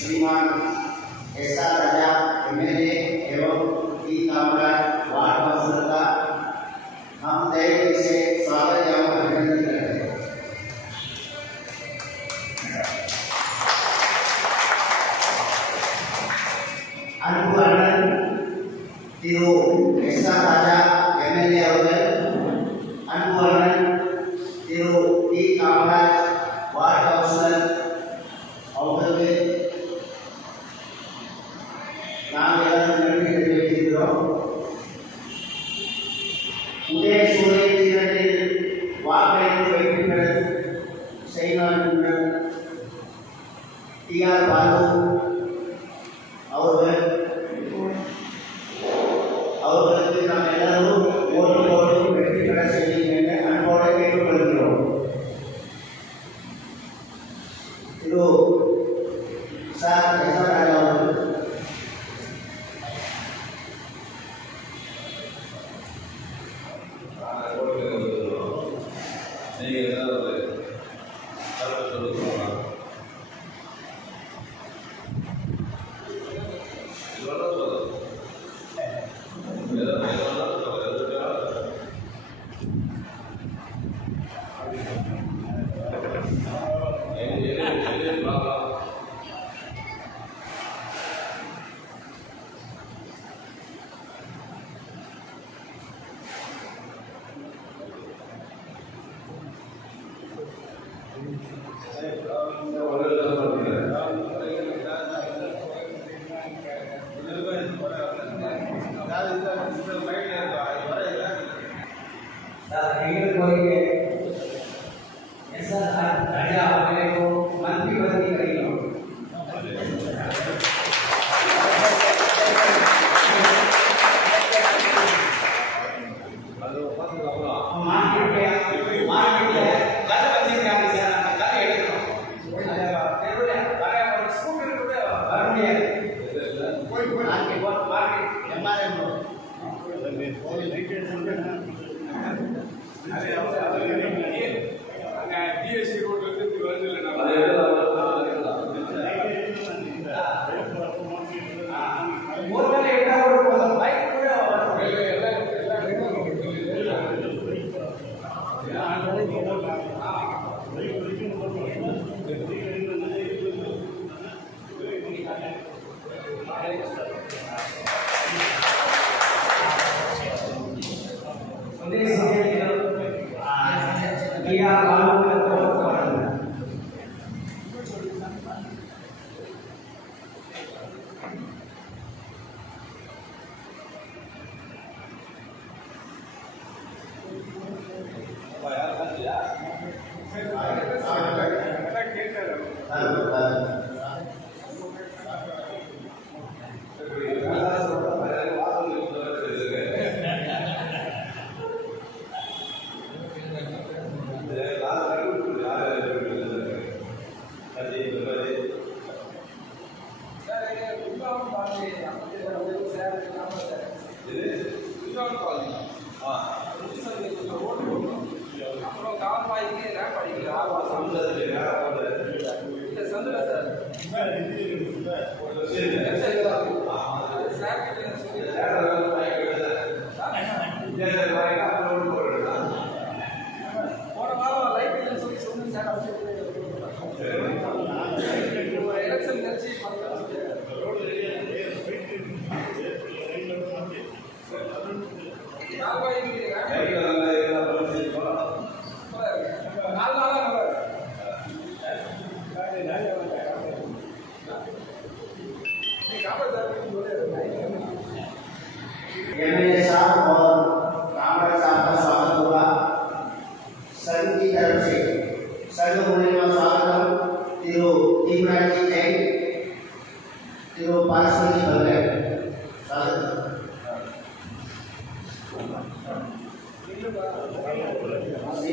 श्रीमान ऐसा राजा एमएलए एवं टी कामराज वार्ड काउंसिलर का हम तय से स्वागत एवं अभिनंदन करते हैं। अनुपूर्ण तिरु ऐसा राजा एमएलए अनुपूर्ण Thiru T Kamaraj ward councillor அவங்களுக்கு நாம் எல்லாரும் நன்றி தெரிவிக்கிறோம். உதய சூரியத்தில் வாக்களித்து வெற்றி பெற செய்கின்ற டிஆர் பாலு அவர்களுக்கு நாம் எல்லாரும் ஓட்டு போட்டு வெற்றி பெற செய்கின்ற அன்போடு கேட்டுக்கொள்கிறோம். இது साथ ऐसा राजा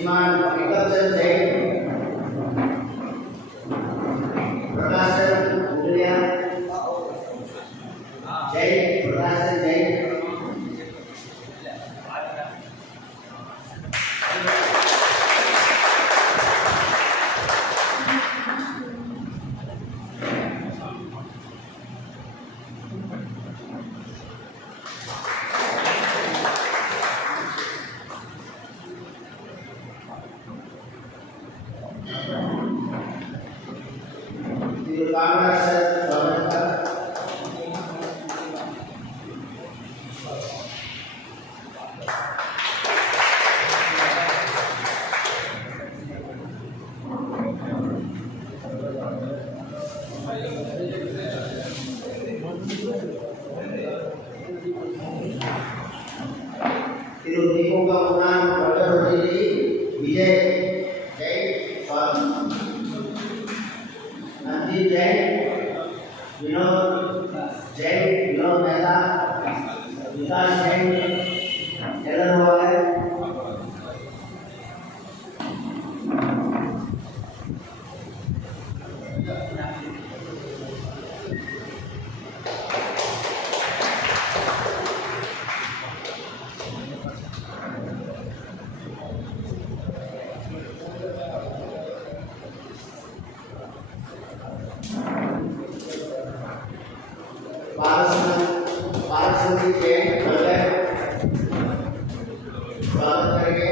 श्रीमान विकल्प जैन, प्रकाशन उड़िया जैन, प्रकाशन जैन, विजय जैन, नंदी जैन, विनोद जैन, विनोद मेहता, विकास जैन, एलन वाले, बालसुंदरी जैन, स्वागत करेंगे।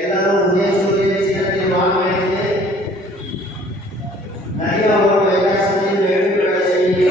ಎಲ್ಲರೂ ಉದಯ ಸೂರ್ಯ ಸಿದ್ಧತೆ ಮಾಡಬೇಕು। ನರಿಯ ಅವರು ಎಲ್ಲ ಸೂರ್ಯ ಬೇಡುಗಳ ಶೈಲಿಯ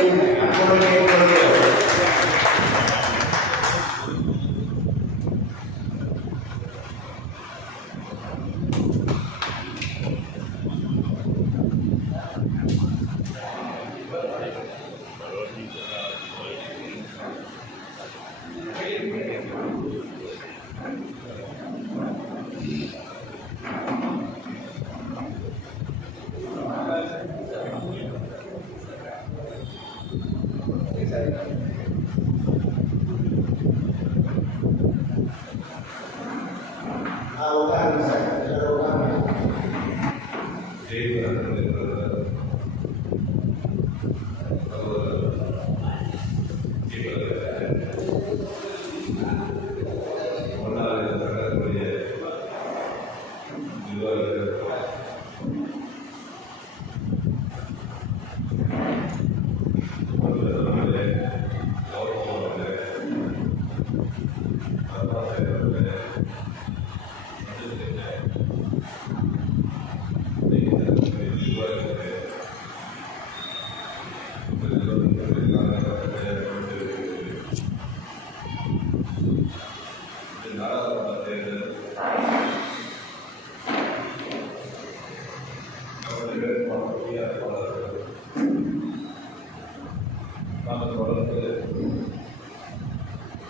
ಅನುಭವಕ್ಕೆ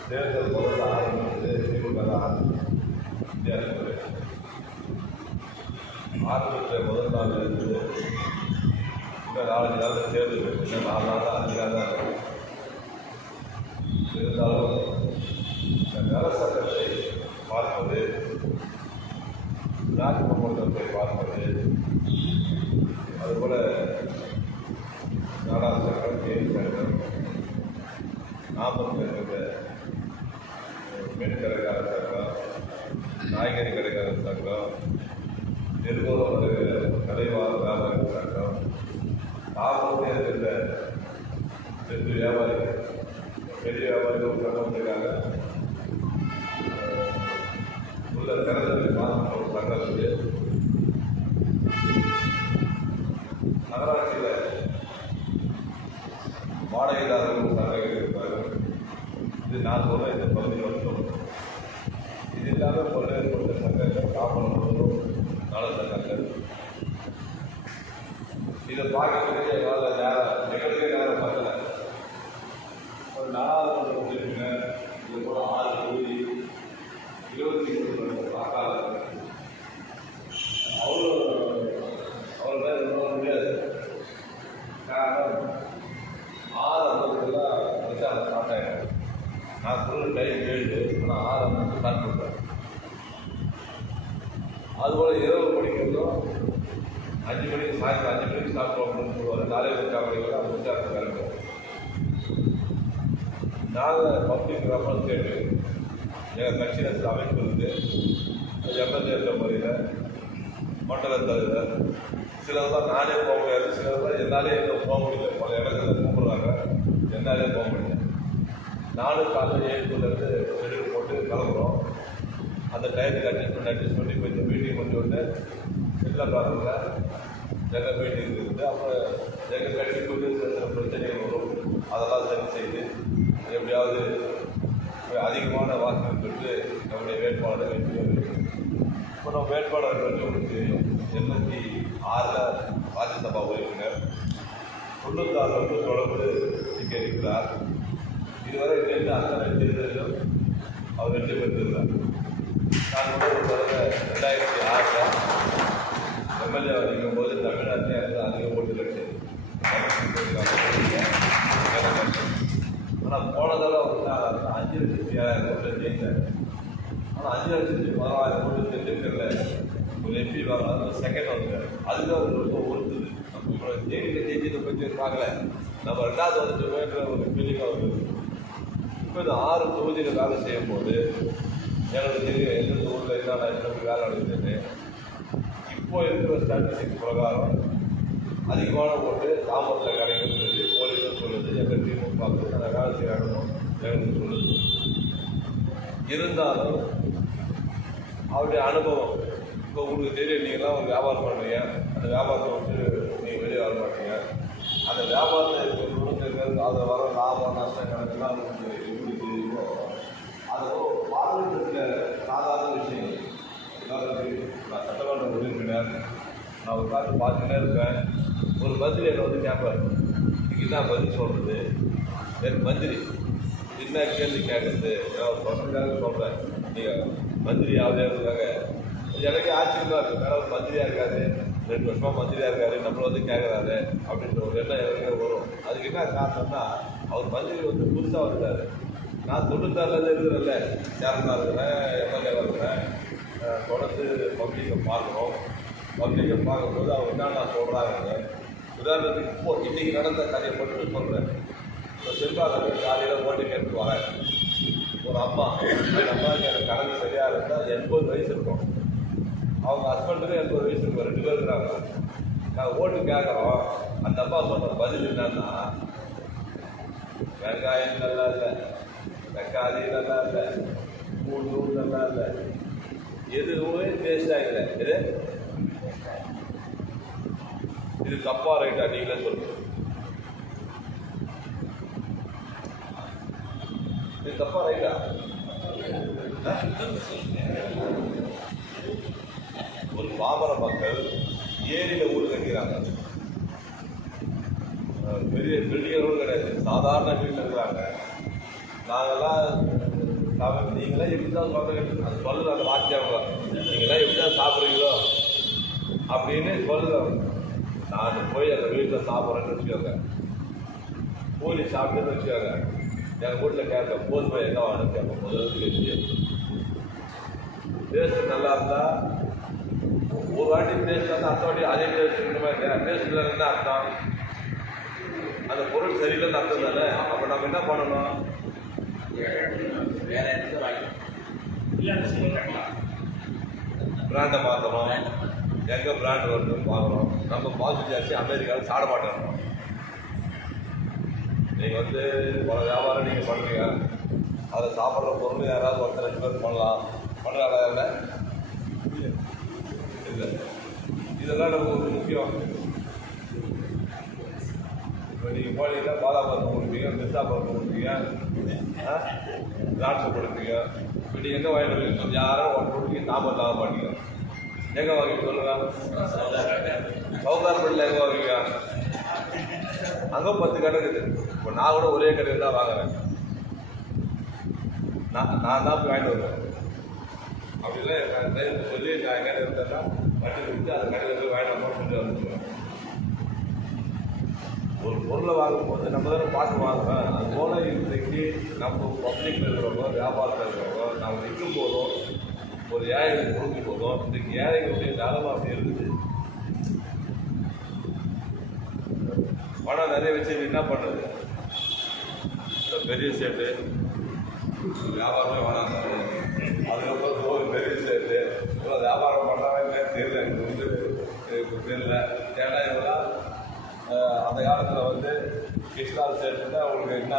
தேர்தல் முதல்ல ஆரம்பித்தது திமுக ஆரம்பித்த முதல் நாள் இருந்து இன்னும் 4 நாளில் தேர்தல் இன்னும் 4 நாள் தான் 5 நாள் தான் இருக்கும். இருந்தாலும் இந்த நல சட்டத்தை பார்ப்பது, நாட்டுமன்றத்தை பார்ப்பது, அதுபோல் நாடாளுமன்ற சட்டம், தேர்தல் சட்டம், நாமக்கல் இருக்கிற பெண் கடைக்கார சட்டம், காய்கறி கடைக்கார சட்டம், நிர்வாகம் கலைவார வியாபாரி சட்டம், லாபத்தை இருக்கிற பெரிய வியாபாரிகள் ஒரு சட்டம் வந்திருக்காங்க. உள்ள திறந்த மாதம் ஒரு சட்டம் இருக்குது. நகராட்சியில் வாடகைதாரர்கள் சட்டம் இருப்பார். இது நான் சொல்ல இந்த பகுதி மட்டும். இது இல்லாமல் பல்வேறு சட்டங்கள், காப்பல் முழுவதும் நல சட்டங்கள். இதை பார்க்கக்கூடிய எங்களால் எங்களுக்கு நேரம் பத்தலை. ஒரு 4வது உறுப்பினர், இது போல 6 தொகுதி, 23 வாக்காளர்கள், அவர் பேர் சொல்ல முடியாது. காரணம் 6:50 விசாரணை ஸ்டார்ட் ஆகிடும். நான் சொல்ல டைம் 7, ஆனால் 6:50 ஸ்டார்ட் பண்ணுறேன். அதுபோல் இரவு படிக்கிறதும் 5 மணிக்கு சாயந்தரம் 5 மணிக்கு சாப்பிடுவோம்னு சொல்லுவார். 4:45 மணிக்கு அந்த விசாரணை கிளம்புவோம். நாங்கள் பப்ளிக் ரெஃபரன்ஸ் கேட்டு எங்கள் கட்சியில் அமைப்பு இருந்து எம்எல்ஏ முறையில் மண்டல தலைவர் சிலர் தான் நானே போக முடியாது, சிலர் தான் என்னாலே போக முடியல. பல இடத்துல கூப்பிடுறாங்க, என்னாலே போக முடியல. நானும் காலையில் 7 ஷெடியூல் போட்டு கிளம்புறோம். அந்த டயத்துக்கு அட்ஜஸ்ட் பண்ணி இப்போ இந்த மீட்டிங் கொண்டு வந்து இல்லக்காரங்க எங்கள் மீட்டிங் இருக்குது. அப்புறம் எங்கள் கட்சிக்கு வந்து சில பிரச்சனைகள் வரும், அதெல்லாம் சரி செய்து எப்படியாவது அதிகமான வாக்குகள் பெற்று நம்முடைய வேட்பாளரை வெற்றி. இப்போ நம்ம வேட்பாளர் பற்றி உங்களுக்கு தெரியும். 86 ராஜ்யசபா உறுப்பினர், 96 தொடர்ந்து இங்கே இருக்கிறார். இதுவரை நேற்று அத்தனை தேர்தலிலும் அவர் வெற்றி பெற்றிருந்தார். நான் கூட ஒரு தடவை 2006 எம்எல்ஏ வகிக்கும் போது தமிழ்நாட்டிலே எனக்கு அதிக ஓட்டு கிடைச்சது. ஆனால் போன தடவை வந்து 5,07,000 ஓட்டு ஜெயித்தார். ஆனால் 5,16,000 ஓட்டு ஜெயிக்கல. ஒரு எம்பி வாங்கினாலும் செகண்ட் வந்துட்டார். அதுதான் ஒரு ரொம்ப ஒருத்துது. நம்ம இப்போ ஜெயிச்சதை பற்றி பார்க்கல, நம்ம 2வது வந்துட்டுமேன்ற ஒரு ஃபீலிங்காக வருது. இப்போ இந்த 6 தொகுதியில் வேலை செய்யும் போது எனக்கு தெரியும் எந்தெந்த ஊரில் என்னென்ன எனக்கு வேலை நடக்குதுன்னு. இப்போ இருக்கிற ஸ்டாட்டிஸ்டிக்ஸ் பிரகாரம் அதிகமான ஓட்டு தாமரத்தில் கிடைக்கும்னு சொல்லி போலீஸும் சொல்லுது, எங்கள் டீமும் பார்த்து அந்த வேலை செய்யணும் எங்களுக்கு சொல்லுது. இருந்தாலும் அவருடைய அனுபவம் இப்போ உங்களுக்கு தெரியும். நீங்கள்லாம் ஒரு வியாபாரம் பண்ணுறீங்க, அந்த வியாபாரத்தை விட்டு நீங்கள் வெளியே வர மாட்டீங்க. அந்த வியாபாரத்தை இருக்கிறது அதில் வர லாபம் நஷ்டம் கணக்கெல்லாம் எப்படி தெரியுமோ அது பார்வையிட்ட சாதாரண விஷயங்கள். நான் சட்டமன்ற உறுப்பினர், நான் ஒரு காலத்து பார்த்துக்கிட்டே இருப்பேன். ஒரு மந்திரி என்னை வந்து கேட்பார், இதுக்கு என்ன பதில் சொல்கிறது. எனக்கு மந்திரி என்ன கேள்வி கேட்குறது ஏதாவது சொல்கிறதுக்காக சொல்கிறேன். நீங்கள் மந்திரி ஆகுதுக்காக எனக்கே ஆச்சரியமாக இருக்குது. வேற ஒரு மந்திரியாக இருக்காது, 2 வருஷமாக மந்திரியாக இருக்காரு, நம்மளை வந்து கேட்குறாரு அப்படின்ற ஒரு எண்ணம் எனக்கு வரும். அதுக்கு என்ன காரணம்னா, அவர் மந்திரி வந்து புதுசாக வந்துட்டார். நான் 96 இருக்கிறேன்ல, சேர்மனாக இருக்கிறேன், எம்எல்ஏவாக இருக்கிறேன். தொடர்ந்து பப்ளிக்கை பார்க்குறோம். பப்ளிக்கை பார்க்கும்போது அவங்க என்னென்ன சொல்கிறாங்க. உதாரணத்துக்கு இப்போ இன்றைக்கி நடந்த கதையை மட்டும் சொல்கிறேன். இப்போ செல்வாக்கு காலையில் ஓட்டு கேட்டு வரேன். ஒரு அம்மா, அந்த அம்மாவுக்கு எனக்கு கணக்கு சரியாக இருந்தால் 80 வயசு இருக்கும். அவங்க ஹஸ்பண்டுக்கு 80 வயசு இருக்கும். 2 பேர் இருக்கிறாங்க. நாங்கள் ஓட்டு கேட்குறோம். அந்த அம்மா சொன்ன பதில் என்னன்னா, வெங்காயம் நல்லா இல்லை, தக்காளி நல்லா இல்லை, பூண்டு நல்லா இல்லை, எதுவுமே டேஸ்டாக இல்லை. இது தப்பா ரைட்டா நீங்களே சொல்லுங்க. இது தப்பா ரைட்டா? ஒரு பாமர மக்கள் ஏரியில் ஊடு கட்டிக்கிறாங்க. பெரிய பில்டிங்கரும் கிடையாது, சாதாரண வீட்டில் இருக்கிறாங்க. நாங்கள்லாம் நீங்களாம் எப்படி தான் சொல்கிறீங்க, அது சொல்லுது அந்த வாக்கியவங்க. நீங்களாம் எப்படி தான் சாப்பிட்றீங்களோ அப்படின்னு சொல்லுது. நான் போய் அந்த வீட்டில் சாப்பிட்றேன்னு வச்சுக்கோங்க, கூலி சாப்பிட்டுன்னு வச்சுக்கோங்க. எங்கள் வீட்டில் கேட்க போதுமை எங்கே வாங்கன்னு கேட்போம். முதல்ல கேட்டு டேஸ்ட் நல்லா இருந்தால் ஒரு வாட்டி டேஸ்ட் வந்து அடுத்த வாட்டி அதே டேஸ்ட் இருக்குமா இல்லையா? டேஸ்ட் இல்லைன்னு அர்த்தம் அந்த பொருள் சரியில்லைன்னு அர்த்தம் தானே. அப்போ நம்ம என்ன பண்ணணும்? வேற எந்த வாங்கி பிராண்டை மாற்றணும். எங்கே பிராண்ட் வருதுன்னு பார்க்குறோம். நம்ம பாசிட்டிவ் ஜாஸ்தி அமெரிக்காவில் சாட மாட்டோம். நீங்கள் வந்து பல வியாபாரம் நீங்கள் பண்ணுறீங்க, அதை சாப்பிட்ற பொருள் யாராவது 1-2 பேர் பண்ணலாம். பண்ணுறாங்க இல்லை? இதெல்லாம் நமக்கு முக்கியம். இப்போ நீங்கள் போனீங்கன்னா பாதாபுரத்தை கொடுப்பீங்க, மிஸ்ஸா பழத்தை கொடுப்பீங்க, திராட்சை கொடுப்பீங்க. இப்போ நீங்கள் எங்கே வாங்கிட்டு கொஞ்சம் யாரும் 1 கொடுப்பீங்க, ஞாபகம் இல்லாம மாட்டீங்க. எங்கே வாங்கிட்டு சொல்லுங்க? சவுகார்பேட்டில் எங்கே வாங்குவீங்க? அங்கே 10 கடை இருக்குது. இப்போ நான் கூட ஒரே கடையில் தான் வாங்குறேன். நான் தான் போய் வாங்கிட்டு வருவேன். அப்படிலாம் சொல்லி நான் எங்கே இருந்தேன்னா வண்டி கொடுத்து அந்த கடையில் போய் வாங்கிட்டு சொல்லி வந்துடுவேன். ஒரு பொருளை வாங்கும்போது நம்ம தானே பார்த்து வாங்குவேன். அது போல் இன்றைக்கு நம்ம பப்ளிக்கில் இருக்கிறவங்க, வியாபாரத்தில் இருக்கிறவங்க, நம்ம விற்கும் போதும் ஒரு ஏழைகளுக்கு கொடுக்கும் போதும் இன்றைக்கு ஏழைகளுடைய நிலமை அப்படி இருக்குது. பணம் நிறைய வச்சு என்ன பண்ணுறது? பெரிய ஸ்டேட்டு வியாபாரமே வேணாங்க. அதுக்கப்புறம் ஒரு பெரிய ஸ்டேட்டு இவ்வளோ வியாபாரம் பண்ணுறாங்க தெரியல. எனக்கு வந்து இப்போ தெரியல. ஏன்னா இதெல்லாம் அந்த காலத்தில் வந்து கிருஷ்ணால் ஸ்டேட்டுன்னா அவங்களுக்கு என்ன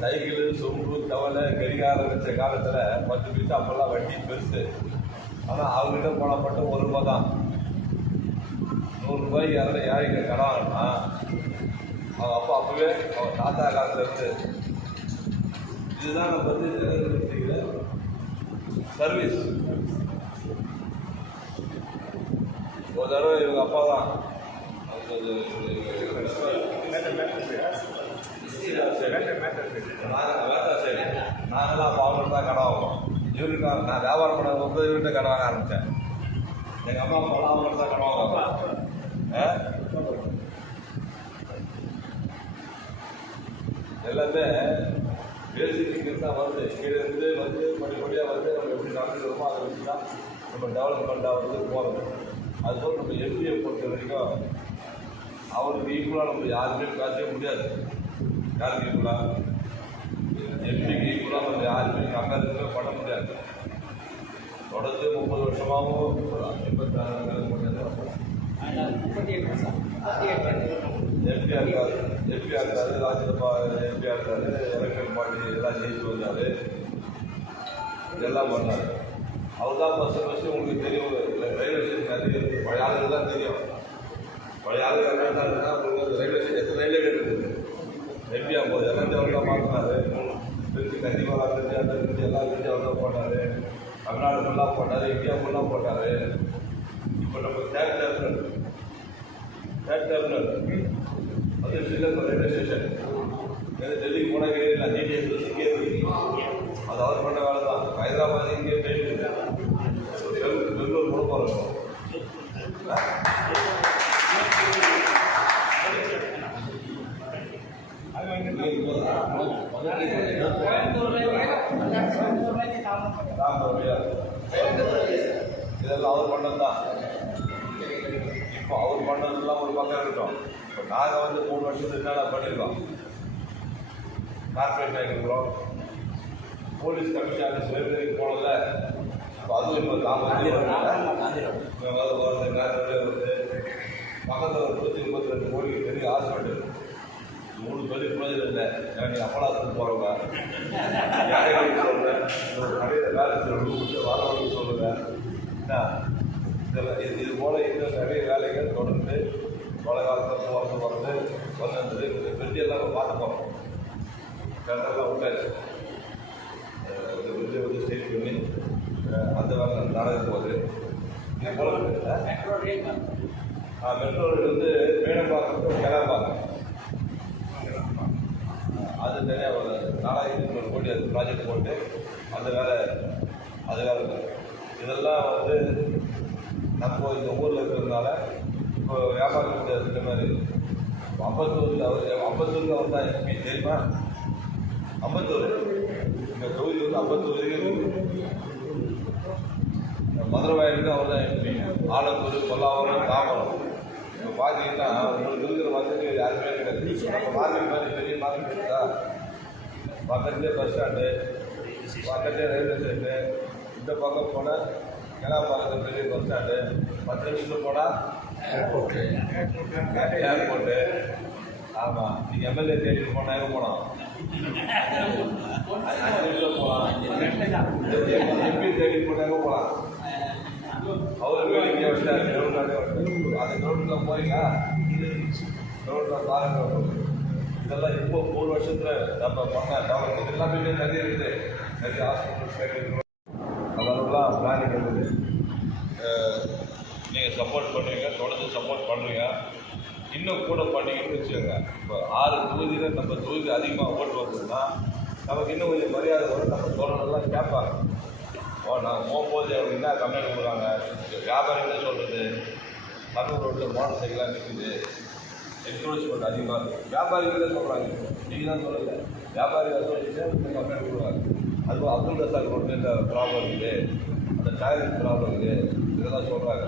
சைக்கிள் சொம்பு தவளை கடிகாரம் வச்ச காலத்தில் 10 பைசா அப்போல்லாம் வட்டி பெருசு. ஆனால் அவங்ககிட்ட போனால் மட்டும் ₹1 தான். 100 ரூபாய்க்கு யாரும் யாருக்கு கடன் வாங்கினா அவங்க அப்பா அப்போவே அவன் தாத்தா காலத்துலேருந்து இதுதான் நம்ம வந்து செய்கிற சர்வீஸ். ஒரு தடவை இவங்க அப்பா தான் நாங்களாம் அப்போ அவங்கள்ட்ட தான் கடன் வாங்குவோம். இவருக்கு நான் வியாபாரம் பண்ண போது இவர்கிட்ட கடன் வாங்க ஆரம்பித்தேன். எங்கள் அம்மா அப்பாலாம் அவங்கள்ட்ட தான் கடன் வாங்குவாங்க. எல்லாமே பேசிக்கு தான் வருது. கீழே இருந்து வந்து படிப்படியாக வந்து நம்ம எப்படி நடந்துக்கிறோமோ அதை வச்சு தான் நம்ம டெவலப்மெண்ட்டாக வந்து போகிறது. அதுபோல் நம்ம எம்பியை பொறுத்த வரைக்கும் அவருக்கு ஈக்குவலாக நம்ம யாருமே பேசவே முடியாது. யாருக்கு ஈக்குவலாக? எம்பிக்கு ஈக்குவலாக நம்ம யாருமே கம்பேரிசனே பண்ண முடியாது. தொடர்ந்து 30 வருஷமாகவும் 88 எம்பியாக இருக்காரு. ராஜ்யசபா எம்பியாக இருக்காரு. எலெக்ஷன் பார்ட்டி எல்லாம் ஜெயிச்சு வந்தார். இதெல்லாம் பண்ணார். அவர் தான் ஃபஸ்ட்டு உங்களுக்கு தெரியும். ரயில்வே ஸ்டேஷன் நிறைய பழைய ஆளுகள் தான் தெரியும். பழைய ஆளுகள் என்ன இருந்தா உங்களுக்கு ரயில்வே ஸ்டேஷன் எத்தனை ரயில்வே கேட் இருக்குது எம்பியாக போகுது எல்லாத்தையும் அவர் தான் பார்க்குறாரு. திருச்சி கண்டிப்பாக திருச்சி அந்த திருச்சி எல்லாம் திருச்சி அவர் தான் போட்டார். தமிழ்நாடு ஃபுல்லாக போட்டார். இந்தியா ஃபுல்லாக போட்டார். இப்போ நம்ம தேர்ட் டெர்மினல் அது ஸ்ரீலங்கா ரயில்வே ஸ்டேஷன் டெல்லிக்கு போனால் இல்லை டிடிஎஸ் இங்கே இருக்கு. அது அவர் பண்ண வேலை தான். ஹைதராபாத் இங்கே ட்ரெயின் பெங்களூர் கூட போகிறோம். இதெல்லாம் அவர் பண்ணது தான். இப்போ அவர் பண்ணதெல்லாம் ஒரு பக்கம் இருக்கட்டும். இப்போ நாங்கள் வந்து 3 வருஷத்துக்கு என்னென்ன பண்ணியிருக்கோம்? கார்பரேட் ஆகிருக்கிறோம். போலீஸ் கமிஷன் ஆஃபீஸ் லைப்ரரிக்கு போனதில்ல. இப்போ அதுவும் இப்போ வருது. பக்கத்தில் ஒரு 132 கோடிக்கு பெரிய ஹாஸ்பிட்டல். 3 பெரிய பிரயோஜனம் இல்லை. நீங்கள் அப்பலாத்துக்கு போகிறவங்க யாரையும் சொல்கிறேன். ஒரு கடையில் வேலை செய்யணும் வரவங்க சொல்லுங்கள். இதெல்லாம் இது போல் இன்னும் நிறைய வேலைகள் தொடர்ந்து மழை காலத்தில் போகிறது வந்தது பெரியெல்லாம் நம்ம பார்த்து போகிறோம். கரெக்டெல்லாம் விட்டாச்சு. இந்த பெரிய வந்து ஸ்டேட் பண்ணி அந்த வேலை நடக்க போகுது. இது போல மெட்ரோ ரயில் வந்து மேடம்பாக்கம் கிளம்பாக்கம் அது தனியாக ஒரு 4200 கோடி அது ப்ராஜெக்ட் போட்டு அந்த வேலை அது வேலை. இதெல்லாம் வந்து நம்ம இந்த ஊரில் இருக்கிறதுனால இப்போ வியாபாரம் இந்த மாதிரி அம்பத்தூரில் அவர் தான் எம்பி தெரியுமா? அம்பத்தூர் இந்த தொகுதி வந்து அம்பத்தூர் இருக்குது. மதுரை வாயிலுக்கு அவர் தான் எம்பி. ஆலத்தூர், பொல்லாவரம், தாமரம். இப்போ பார்த்தீங்கன்னா உங்களுக்கு இருக்கிற வசதி யாருமே கிடையாது. நம்ம மார்க்கெட் மாதிரி பெரிய மார்க்கெட் இருக்கா? பக்கத்துலேயே பஸ் ஸ்டாண்டு, பக்கத்துலேயே ரயில்வே ஸ்டேஷன். இந்த பக்கம் போனால் கிளாம்பாக்கத்தில் பெரிய பஸ் ஸ்டாண்டு. 10 நிமிஷத்தில் போனால் ஏர்போர்ட்டு. ஆமாம், நீங்கள் எம்எல்ஏ தேடிட்டு போனால் எங்கே போனோம்? 5 நிமிஷம் போகலாம். எம்பி தேடிட்டு போனால் எங்கே போகலாம்? அவர் வீடு இங்கே வச்சார். கிரவுண்டாண்டே வச்சார். அந்த கிரவுண்டில் போறீங்க. கிரவுண்டில் பாருங்க. இதெல்லாம் இப்போ 3 வருஷத்தில் நம்ம பண்ண டெவலப்மெண்ட் எல்லாமே நிறைய இருக்குது. நிறைய ஹாஸ்பிட்டல்ஸ் இருக்குது. அதெல்லாம் பிளானிங் இருக்குது. நீங்கள் சப்போர்ட் பண்ணுவீங்க, தொடர்ந்து சப்போர்ட் பண்ணுவீங்க. இன்னும் கூட பண்ணிங்கன்னு வச்சுக்கோங்க. இப்போ 6 தொகுதியில் நம்ம தொகுதி அதிகமாக ஓட்டு வந்ததுன்னா நமக்கு இன்னும் கொஞ்சம் மரியாதை வரும். நம்ம தோழர்கள்லாம் கேட்பாங்க. நாங்கள் போகும்போது அவங்க என்ன கம்ப்ளைண்ட் கொடுக்குறாங்க? வியாபாரிகளே சொல்கிறது தமிழ் ரோட்டில் மோட்டர் சைக்கிளாக நிற்குது, என்க்ரோச்மெண்ட் அதிகமாக இருக்குது. வியாபாரிகளே சொல்கிறாங்க, நீங்கள் தான் சொல்லலை. வியாபாரிகள் சொல்லிட்டு கம்ப்ளைண்ட் கொடுக்குறாங்க. அதுவும் அப்துல் ரசாக் ரோட்டில் இந்த ப்ராப்ளம் இருக்குது, அந்த டாய்லெட் ப்ராப்ளம் இருக்குது, இதெல்லாம் சொல்கிறாங்க.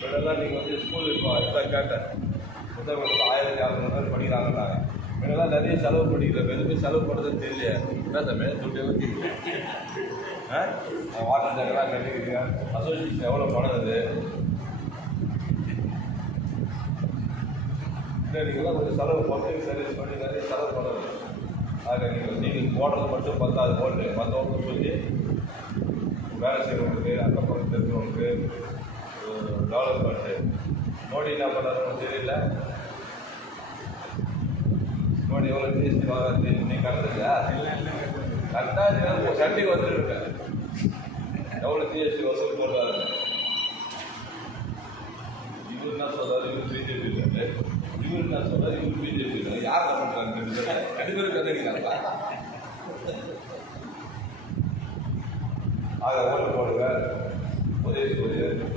முன்னெல்லாம் நீங்கள் வந்து ஸ்கூல் இருக்கும் அதுதான் கேட்டேன், புத்தகங்கள் 1600 பேர் படிக்கிறாங்கன்னாங்க. முன்னெல்லாம் நிறைய செலவு பண்ணிக்கிறேன், எதுவுமே செலவு பண்ணுறதுன்னு தெரியல. என்ன சாமி துட்டு ஊற்றி வாட்டர் டேங்கெல்லாம் கட்டிக்கிறீங்க, அசோசியேஷன் எவ்வளோ பணம் இது? இல்லை நீங்கள்லாம் கொஞ்சம் செலவு பப்ளிக் சர்வீஸ் பண்ணி நிறைய செலவு பண்ணணும். ஆக நீங்கள் போடுறது மட்டும் பத்தாது, போட்டு மற்றவங்க சொல்லி வேலை செய்கிறவங்களுக்கு, அக்கப்பறம் தெரிஞ்சவங்களுக்கு டெவலப்மெண்ட்டு. மோடி என்ன பண்ணுறதுன்னு தெரியல. மோடி எவ்வளோ ஜிஎஸ்டி வாங்க நீ கட்டுறதா கரெக்டாக சண்டி வந்துருக்கேன், எவ்வளோ ஜிஎஸ்டி வசூல் போடுறாரு. இவர் என்ன சொல்கிறாரு, இவர் பிஜேபி இருக்காரு, இவர் என்ன சொல்கிறார், இவர் பிஜேபி இருக்காரு. யார் பண்ணுறாங்க? ரெண்டு பேரும் கண்டிப்பாங்களா? ஆக ஓட்டு போடுங்க, உதவி செய்யுங்க.